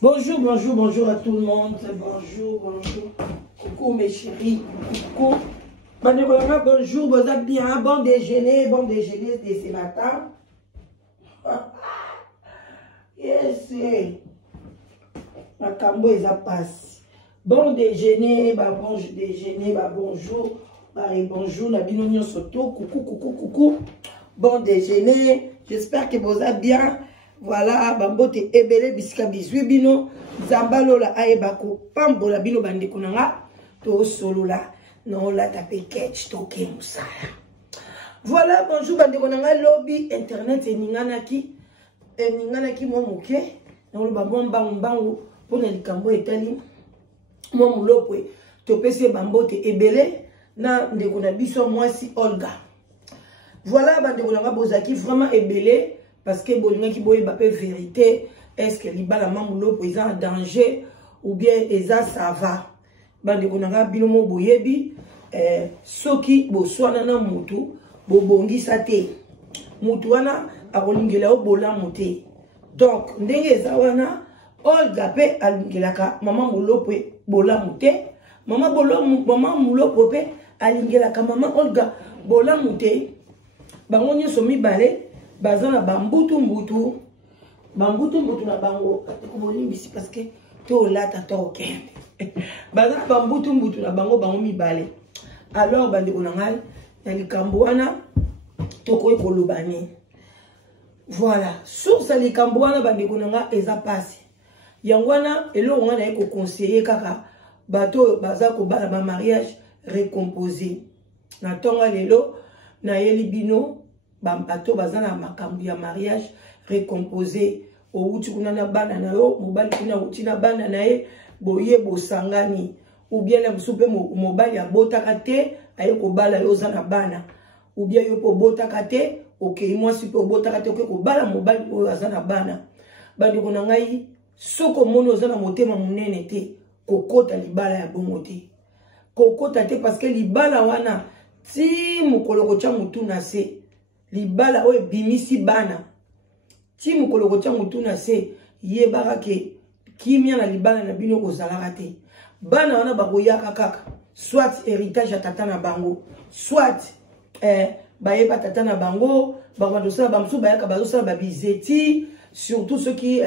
Bonjour, bonjour, bonjour à tout le monde. Bonjour, bonjour. Coucou mes chéris. Coucou. Bonjour, vous êtes bien. Bon déjeuner de ce matin. Yes. Ma cambo est à passe. Bon déjeuner, bonjour. Bonjour, la binonion soto. Coucou, coucou, coucou. Bon déjeuner. J'espère que vous êtes bien. Voilà, bambote ebele bisika bizwi bino. Zambalola aebako pambola bino bande kunanga. To solola. Non la tape ketch toke musala. Voilà, bonjour bande kunanga lobby internet et ninganaki. Ninganaki mo muke. Non ba bombangu pona likambo etali. Mo mulopwe to pese bambote ebele na ndeko na biso mwasi Olga. Voilà bande kunanga bozaki vraiment ebele. Parce que bolinga ki boye bape vérité, est-ce que libala mamulo est en danger ou bien eza ça va. Bande konanga bilomo boyebi soki boswana na mutu bobongisa te. Mutu wana akolingela obola muté. Donc ndenge eza wana Olga pe alingelaka mama mulopwe bola muté. Mama mulopwe pe alingelaka mama Olga bola muté. Bango nyoso mibale bazana bambutu mbutu na bango bisi parce que to lata to okende bazana bambutu mbutu na bango mibale. Alors bande konangal na likambo wana toko ekolobani. Voilà, source likambo wana bande konanga eza pasi yangwana elo wana eko conseiller kaka bato baza ko bala ba mariage récomposé na tonga lelo na yelibino bato bazana makambu ya mariage récomposé o uti kuna na bana na yo mobali kuna uti na bana na ye boye bosangani ou bien la msupe mobali ya botaka te aye ko bala yo za na bana ou bien yo po botaka te okay moi si po botaka te ko bala mobali o za na bana bandi kuna ngai soko mono za na motema munene te kokota libala ya bongo te kokota te parce que libala wana ti mukoloko cha mutu na se libala oye bimisi bana ti mukoloko cha mutu na se yebaka ke kimia na libala na bino kozalaka te bana wana bakoyaka kaka soit héritage ya tata na bango soit bayeba tata na bango bakadosala bamsu bayaka bazosala babizeti surtout ceux qui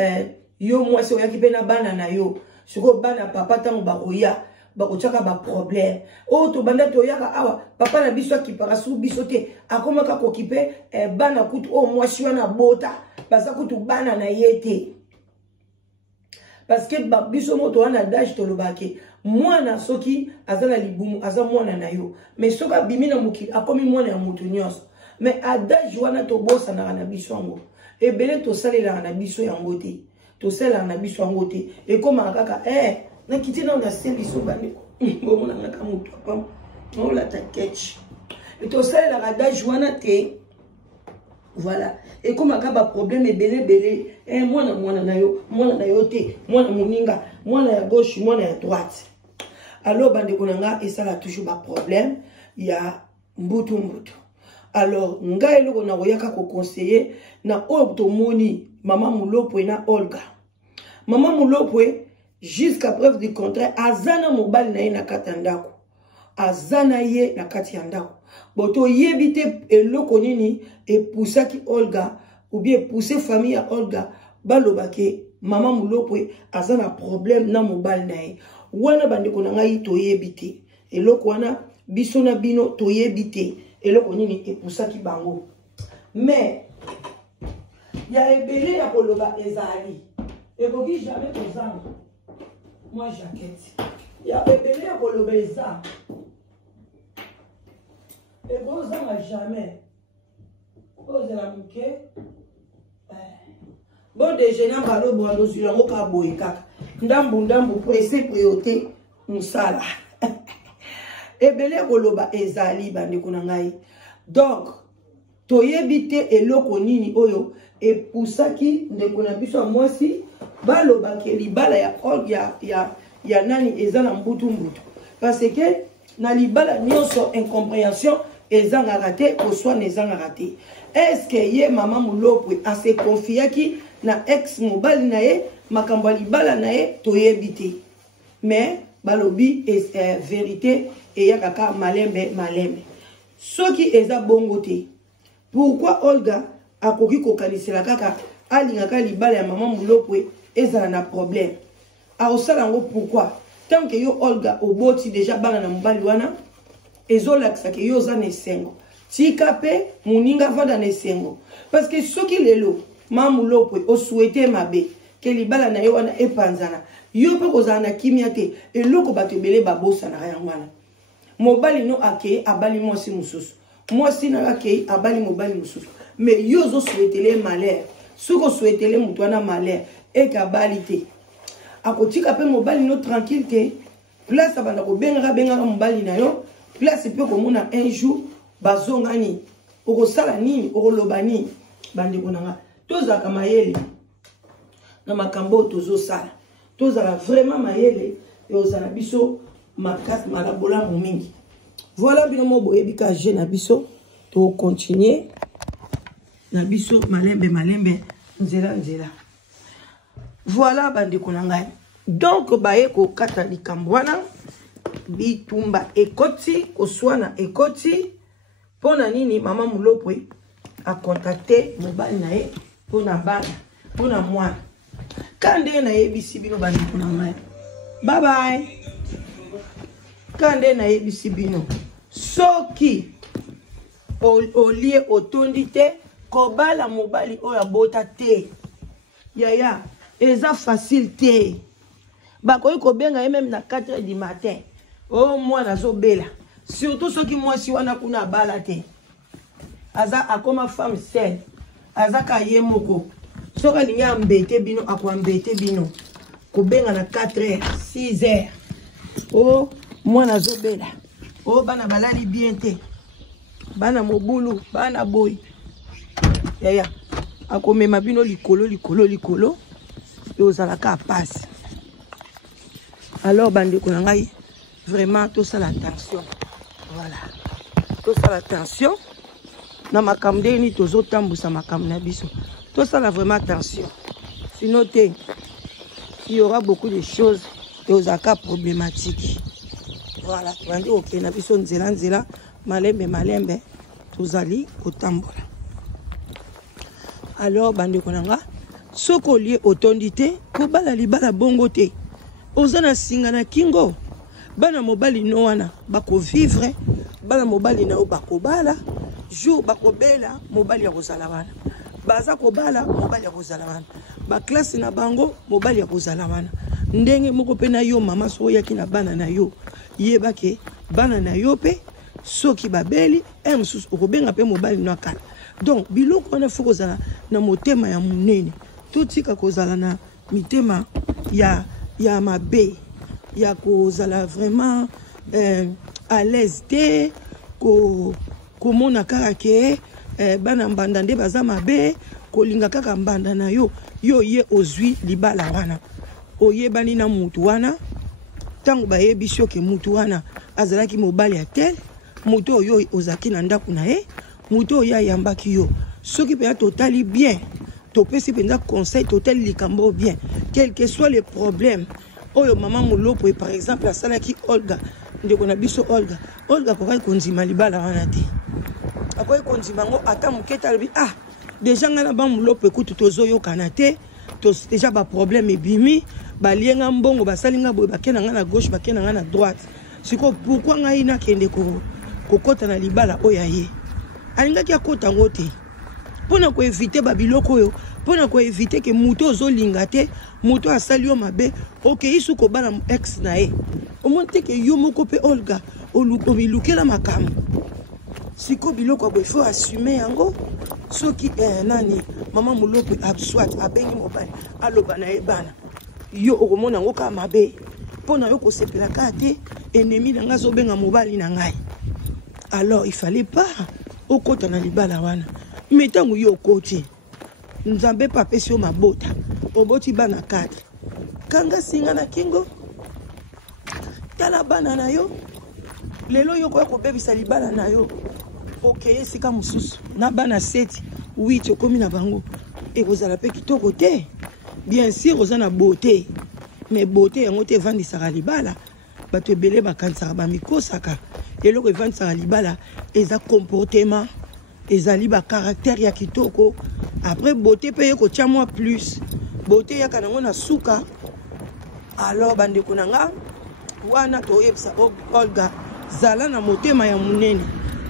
yo mwasi oyaki pe na bana na yo siko bana papa tango bakoya bakochaka ba problème o to banda to yaka awa papa na biso akipaka su biso te akomaka kokipe bana kutu o mwasi wana bota baza kutu bana na yete parce que biso moto wana dash to lobake mwana soki azala libumu aza mwana na yo mais soka bimina mukili akomi mwana ya mutu nyonso mais adage wana to bosa na biso ngo ebele to salela na biso yango te to salela na biso yango te e koma kaka na kiti na na seli so bani bomo na ngaka mutu pam no la ta catch et to salela ka adage wana te. Voilà, et comme il y a un problème, mwana na yo te, mwana moninga, mwana ya gauche, mwana ya droite. Alors, bande konanga, et ça a toujours un problème, il y a mbutu. Alors, nga eloko na royaka ko conseiller na optomoni mama mulopwe na Olga. Mama mulopwe jusqu'à preuve du contraire azana mobali na ye na katandako. Azana ye na kati ya ndako. Boto yebite eloko nini et poussaki Olga ou bien pousser famille à Olga balobake mama mulopwe azana problème na mobile nae wana bandeko na ngai to yebite eloko wana biso na bino to yebite eloko nini et poussaki bango mais ya ebele ya koloba ezali ekoki jamais kozanga moi jaquette ya ebele ya koloba ezali et bon ça m'a jamais osé la mouke bon déjeuner balo bondo zulango ka boyeka ndambu pour essayer priorité musala ebele koloba ezali bande kuna ngai donc toyebite eloko nini oyo e pusaki ndeko na biso mwasi baloba ke libala ya Olga ya nani ezana mbutu parce que na libala nyonso incompréhension ezanga raté au soit nezanga raté. Est-ce que ye mama mulopwe a se confié qui na ex mobile na ye makambo ya libala na ye toyebi te mais balobi vérité eya kaka malembe soki eza bongo te pourquoi Olga akoki kokanisela kaka alingaka libala ya mama Mulopwe ezala na problème aosala ngo pourquoi tant que yo Olga oboti déjà bana na mobali wana ezolakisa ke yo za na esengo tika pe muninga vanda na esengo parce que soki lelo mama Mulopwe osouhaité mabe ke libala na yo wana epanzana yo pe kozala na kimia te eloko bato ebele babosana yango wana mobali no akei abali mwasi mosusu mwasi na akei abali mobali mosusu mais yo zo souhaitele malheur soko souhaitele mutu wana malheur ekabali te akotika pe mobali no tranquille te place abanda kobengaka mobali na yo place pe komona un jour bazongani okosala nini okoloba nini bandeko nanga tozalaka mayele na makambo tozosala tozala vraiment mayele et ozala biso makasi malabola mingi voilà bino mo boyebi ka je na biso to continuer na biso malembe nzela voilà bandeko na ngai donc baye ko kata likambo wana bitumba ekoti koswana ekoti pona nini mama Mulopwe a contacté mobali na ye pona bana pona mwana kande na yebisi bino bandeko na ngai bye bye kande na yebisi bino soki olie otondi te kobala mobali oyo abota te yaya eza facile te bakoki kobenga ye même na 4h du matin o mwana azobela surtout soki mwasi wana kuna abala te aza akoma femme saine aza ka ye moko soki alingi ambete bino akoambete bino kobenga na 4h 6h o mwana azobela o bana balali bien te bana mobulu bana boy yaya akomema bino likolo et ozalaka passe alors bandeko na ngai vraiment tout ça l'attention voilà tout ça l'attention na makambo ni tozotambusa makambo na biso tout ça la vraiment attention sinon il y aura beaucoup de choses et ozalaka problématiques voilà bandi ok na biso nzela malembe tozali kotambola alors bandeko nanga soko lié otondi te kobala libala bongo te ozana singa na kingo bana mobali no wana bako vivre bana mobali na bakobala jour bakobela mobali ya kozala wana baza kobala mobali ya kozala wana ba classe na bango mobali ya kozala wana ndenge moko pe na yo mama so yaki na bana na yo yebake bana na yo pe soki babeli msusu okobenga pe mobali no akala donc biloko wana faut kozala na motema ya munene totika kozala na mitema ya mabe ya kozala vraiment à l'aise te komona kaka ke bana mbanda nde baza mabe kolinga kaka mbanda na yo ye ozwi libala wana oyebani na mutu wana tango bayebi shoke mutu wana azalaki mobali ya tel mutu oyo ozaki na ndako na ye mutu oyo ayambaki yo soki pe totali bien topesi penza conseil total likambo bien quel que soit le problème oyo mama Mulopwe par exemple asalaki Olga ndeko na biso Olga kokai konzima libala wana te akoki konzima ngo ata moketa lobi déjà ngana ba Mulopwe kutu tozoyokana te déjà ba problème ebimi balienga mbongo basalinga boye bakena ngana gauche bakena ngana droite siko pourquoi ngai na kende kokota na libala oya ye alingaki akota ngo te pona ko éviter babiloko oyo pona ko éviter ke muto ozolinga te muto asali yo mabe isu ko bana ex na ye omonte ke yo moko pe Olga olukela makambo siko biloko bo faut assumer yango soki nani mama Mulopwe abswat abengi mobali aloba na ye bana yo okomona ngo ka mabe pona yo ko sepela ka te ennemi na nga zo benga mobali na ngai alors il fallait pas okota na libala wana metango yo okoti nzambe papesi yo mabota oboti bana 4 kanga singa na kingo tala bana na yo lelo yo ko bebisa libala na yo okeye sika mususu na bana 7 8 okomi na bango ekozala pe kitoko te bien sûr oza na beauté mais beauté yango te evandisaka libala bato ebele bakanisaka bamikosaka eloko evandisaka libala eza comportement ezali bacaractère ya kitoko après beauté mpe ye kotia mwa plus beauté yaka nango na suka alors bandeko na nga wana toyebisa Olga zala na motema ya munene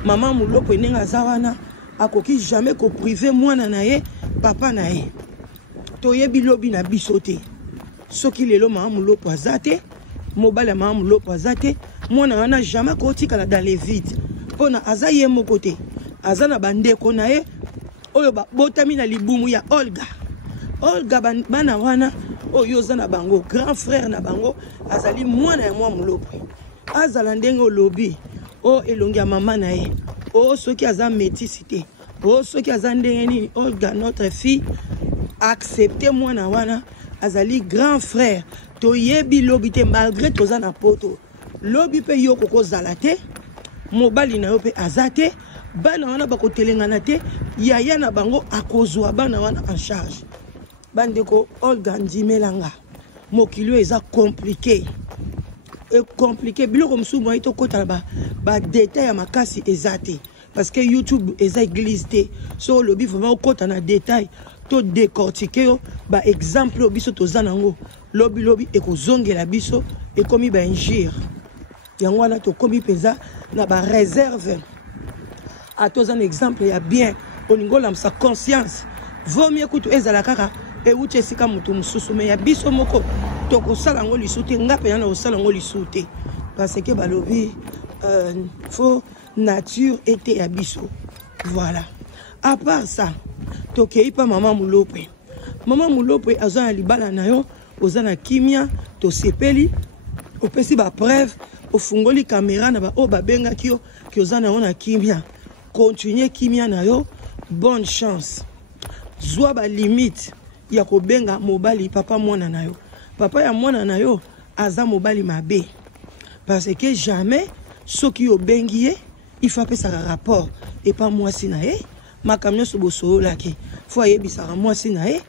mama Mulopo ndenge aza wana akoki jamais koprive mwana na ye papa na ye toyebi lobi na biso te soki lelo mama Mulopo aza te mobali ya mama Mulopo aza te mwana wana jamais kotikala dans les vides mpona aza ye moko te aza na bandeko na ye oyo botami na libumu ya Olga bana wana oyo oza na bango grand frère na bango azali mwana ya mwa Mulopo azala ndenge olobi o elongi ya mama na ye o soki aza métis te o soki aza ndenge nini Olga notre fille accepter mwana wana azali grand frère toyebi lobi te malgré toza na poto lobi pe yo kokozala te mobali na yo pe aza te bana wana bakotelengana te yaya na bango akozwa bana wana en charge bandeko Olga ndimelanga mokili eza compliqué et compliqué biloko mosusu moyi tokota na ba détail ya makasi eza te parce que YouTube eza église te so olobi vraiment okota na détail to décortiquer yo ba exemple biso toza nango lobi ekozongela biso ekomi ba injure yango wana tokomi peza na ba réserve atoza un exemple ya bien olingo la sa conscience vaut mieux kutu ezala kaka e uche esika mutu mususu me ya biso moko tokosala ngo lisute ngape yana osala ngo lisute parce que balobi faut nature était ya biso voilà à part ça tokei pa mama Mulopo aza na libala na yo oza na kimia to sepeli opesi ba preuve ofungoli caméra na ba o babengaki yo ki oza na yo na kimia continuer kimia na yo bonne chance zwa ba limite ya kobenga mobali papa mwana na yo papa ya mwana na yo aza mobali mabe parce que jamais soki yo bengi ye il faut apesa rapport et pas mwasi na ye makamyo so bosolaki faut ayebisa mwasi na ye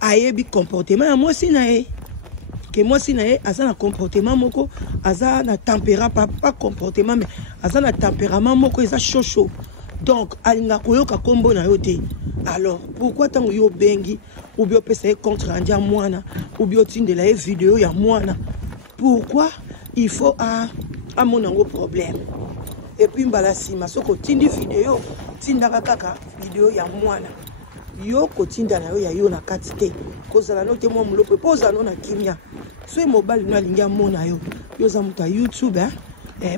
ayebi comportement ya mwasi na ye que mwasi na ye aza na comportement moko aza na tempérament pas comportement mais aza na tempérament moko eza chaud donc alinga koyoka kombo na yo te alors pourquoi tango yo bengi ou bien pesa ye contre andia mwana ou bien tindela ye vidéo ya mwana pourquoi il faut à mon ango problème et puis mbala sima soko tindi vidéo tindaka kaka vidéo ya mwana yo kotinda na yo ya yo na kati te kozala no te mwa Mulopo poza no na kimia so mobile no alinga mona yo yo za muta YouTube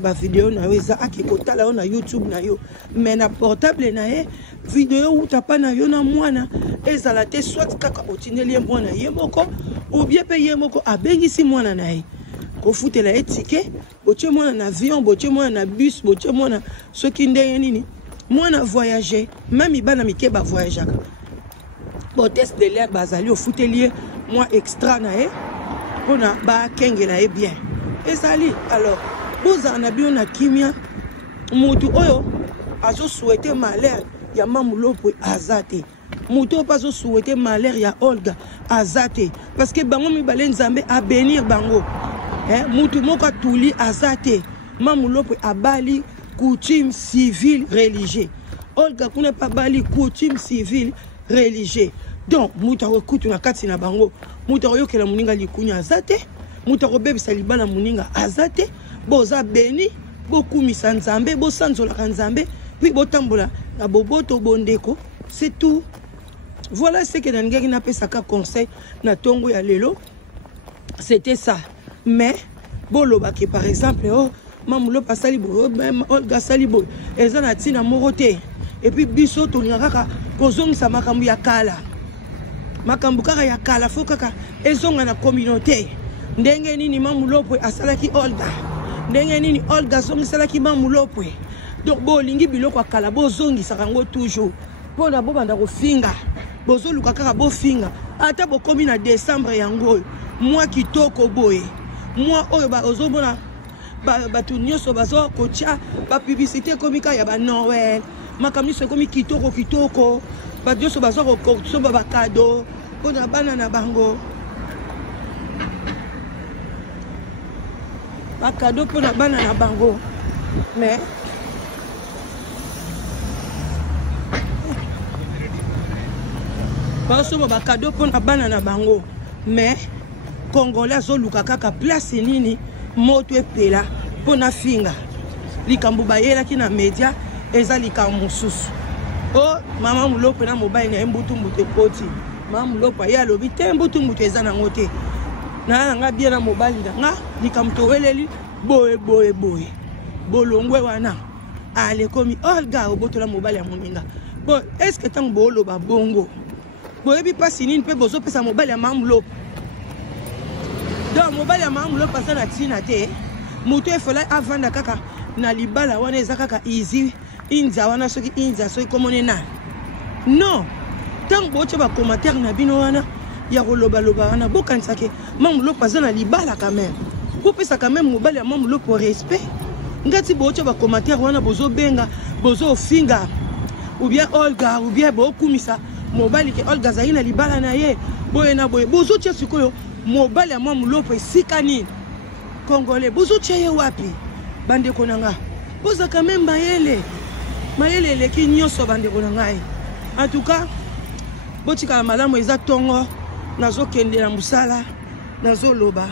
ba vidéo na yo eza akikotala yo na YouTube na yo mais na portable na ye vidéo utapa na yo na mwana ezala te soit kaka otindeli ye mwana ye moko ou bien pe ye moko abengisi mwana na ye kofutela etike botie mwana na avion botie mwana na bus botie mwana soki ndenge nini mwana voyager même ibana mike ba voyager bon test de l'air bazali ofuteli moi extra na ye pona ba kengela ye bien ezali alors boza na bio na kimia mutu oyo azo souhaiter malheur ya mama Mulopo azate mutu pas azo souhaiter malheur ya Olga azate parce que bango mibale nzambe a bénir bango mutu moko tuli azate mama Mulopo abali coutume civile religieux Olga kuna pas bali coutume civile religieux donc mutu akutu na kati na bango mutu oyokela muninga likunya azate mutu akobebisa libana muninga azate boza beni bokumisa nzambe bosanzola nzambe puis botambola na boboto bondeko c'est tout voilà ce que nangaki na pesaka conseil na tongo ya lelo c'était ça mais boloba que par exemple oh mama Mulopo asali bo même Olga sali bo eza na tina morote et puis biso tolinga kaka kozongisa makambu ya kala makambu kaka ya kala fo kaka ezonga na communauté ndenge nini mama Mulopo asalaki Olga ndenge nini Olga zongisalaki mama Mulopo donc bolingi biloko akala bozongisa kango toujours pona bobanda kofinga bozoluka kaka bofinga ata bokomi na décembre yango moi kitoko boye moi oyo ba ozomona batu nyonso bazo kotia ba publicité komika ya ba Noël makamni se komi kitoko batu nyonso bazo kosoba ba cadeau pour na bana na bango. Ba cadeau pour na bana na bango. Mais parce que ba cadeau pour na bana na bango. Mais Congolais zo luka kaka place nini moto epela pour na finga. Likambo bayela ki na media eza likambo mususu. Oh mama mulope na mobile na mbutu mbutu poti. Mama mulope ya lobi te mbutu mbutu eza na ngote. Na nga bien na mobile nga likamto weleli boye. Bolongwe wana ale komi Olga oboto la mobile ya moninga. Bon est-ce que tant bolo ba bongo. Boye bi pasi nini pe bozo pesa mobile ya mama mulope. Donc mobile ya mama mulope pasa na tina te. Moto efela avanda kaka na libala wana eza kaka easy inza wana soki inza soki komone na non tant boche ba commentaire na bino wana ya koloba wana bokanisa ke mamulo paza na libala quand même pour pesa quand même mobile ya mamulo pour respect ngati boche ba commentaire wana bozo benga bozo finga ou bien Olga ou bien bokumisa mobile ke Olga za ina libala na ye boye na boye bozo tia sikoyo mobile ya mamulo pe sikani Congolais bozo tia ye wapi bande konanga poza quand même mayele leki nyonso bande konanga en tout cas botika malamu eza tongo nazo kende na musala nazo loba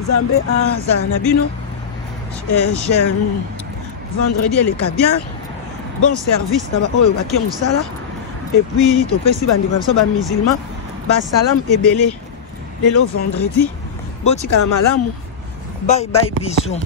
Zambe za na bino vendredi elle est bien bon service na ba oyo baké musala et puis to pesi bande ko ba musulman ba salam ebele lelo vendredi botika malamu bye bisous.